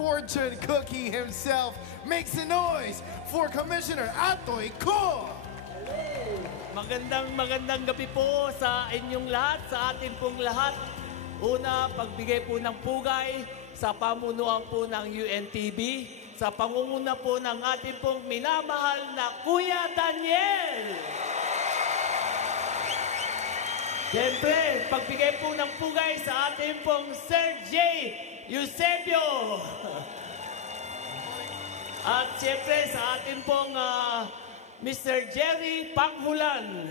fortune cookie himself. Makes a noise for Commissioner Atoy Ko! Magandang gabi po sa inyong lahat, sa atin pong lahat. Una, pagbigay po ng pugay sa pamunuan po ng UNTV, sa pangunguna po ng ating pong minamahal na Kuya Daniel. Siyempre, pagbigay po ng pugay sa ating pong Sir J. Eusebio. At siyempre sa ating pong Mr. Jerry Panghulan.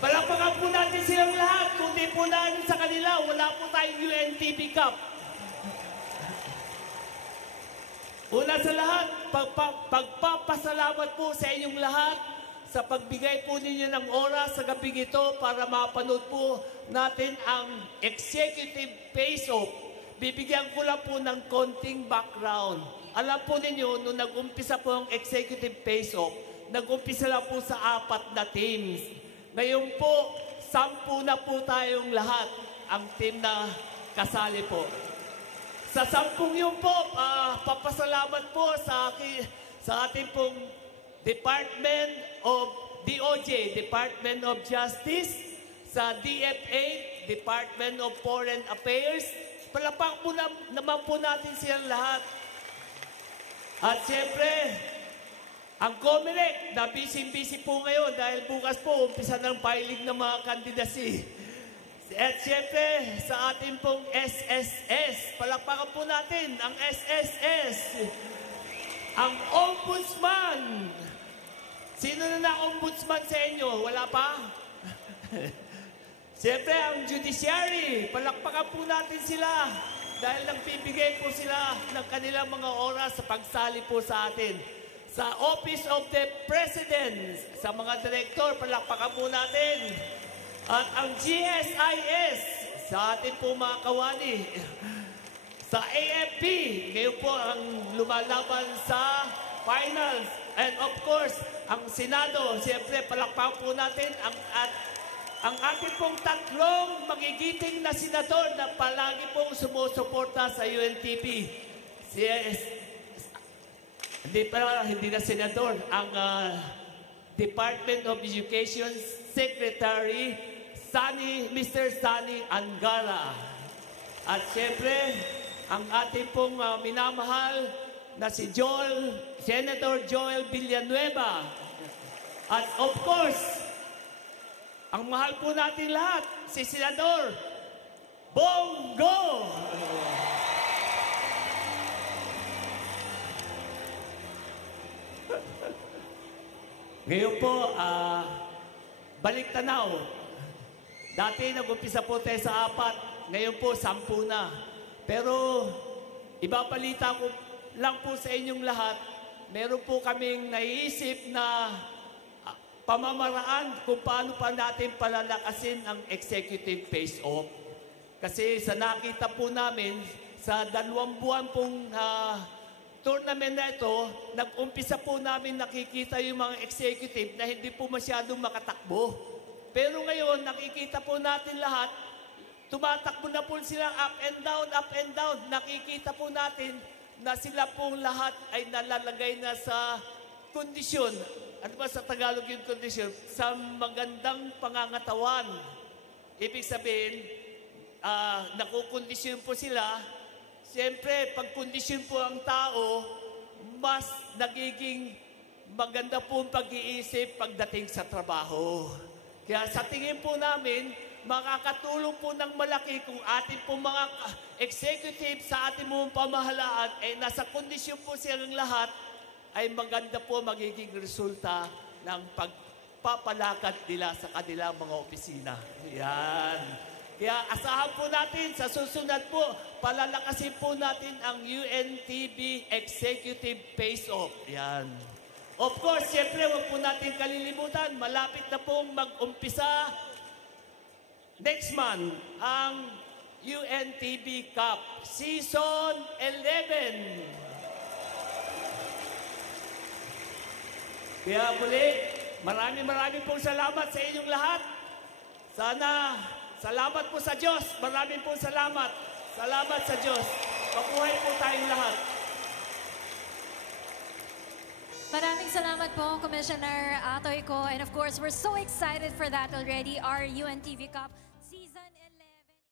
Palakpakan po natin silang lahat. Kung di po natin sa kanila, wala po tayong UNTV Cup. Una sa lahat, pagpapasalamat po sa inyong lahat sa pagbigay po ninyo ng oras sa gabing ito para mapanood po natin ang executive face-off. Bibigyan ko lang po ng konting background. Alam po ninyo, nung nag-umpisa po ang executive face-off, nag-umpisa lang po sa 4 na teams. Ngayon po, 10 na po tayong lahat ang team na kasali po. Sa 10 yun po, papasalamat po sa ating pong Department of DOJ, Department of Justice, sa DFA, Department of Foreign Affairs. Palapak po naman po natin silang lahat. At siyempre, ang COMELEC, na busy-busy po ngayon dahil bukas po, umpisa ng filing ng mga kandidasi. At siyempre, sa ating pong SSS, palakpakan po natin ang SSS, ang Ombudsman. Sino na ombudsman sa inyo? Wala pa? Siyempre, ang Judiciary, palakpakan po natin sila dahil nagbibigay po sila ng kanilang mga oras sa pagsali po sa atin. Sa Office of the President, sa mga direktor, palakpakan po natin. At ang GSIS, sa ating po mga kawani. Sa AFP, ngayon po ang lumalaban sa finals. And of course, ang Senado, siyempre palakpakan po natin ang ating pong 3 magigiting na senador na palagi pong sumusuporta sa UNTV. Hindi na senador, ang Department of Education Secretary, Mr. Sunny Angara. At siyempre, ang ating pong minamahal na si Senator Joel Villanueva. At of course, ang mahal po natin lahat, si Senador Bongo! Ngayon po, balik tanaw. Dati nag-umpisa po tayo sa 4, ngayon po 10 na. Pero ibapalita ko lang po sa inyong lahat, meron po kaming naiisip na pamamaraan kung paano pa natin palalakasin ang executive face-off. Kasi sa nakita po namin, sa 2 buwan pong tournament na ito, nag-umpisa po namin nakikita yung mga executive na hindi po masyadong makatakbo. Pero ngayon, nakikita po natin lahat, tumatakbo na po sila up and down. Nakikita po natin na sila pong lahat ay nalalagay na sa kondisyon. Ano ba sa Tagalog yung kondisyon? Sa magandang pangangatawan. Ibig sabihin, nakukondisyon po sila. Siyempre, pag kondisyon po ang tao, mas nagiging maganda po ang pag-iisip pagdating sa trabaho. Kaya sa tingin po namin, makakatulong po ng malaki kung ating po mga executive sa ating mong pamahalaan ay nasa kondisyon po silang lahat, ay maganda po magiging resulta ng pagpapalakad nila sa kanilang mga opisina. Yan. Kaya asahan po natin sa susunod po, palalakasin po natin ang UNTV Executive Face-Off. Yan. Of course, siyempre, huwag po natin kalilimutan, malapit na pong mag-umpisa next month ang UNTV Cup Season 11. Kaya muli, maraming pong salamat sa inyong lahat. Sana, salamat po sa Diyos. Maraming pong salamat. Salamat sa Diyos. Mabuhay po tayong lahat. Maraming salamat po, Commissioner Atoy Ko. And of course, we're so excited for that already, our UNTV Cup.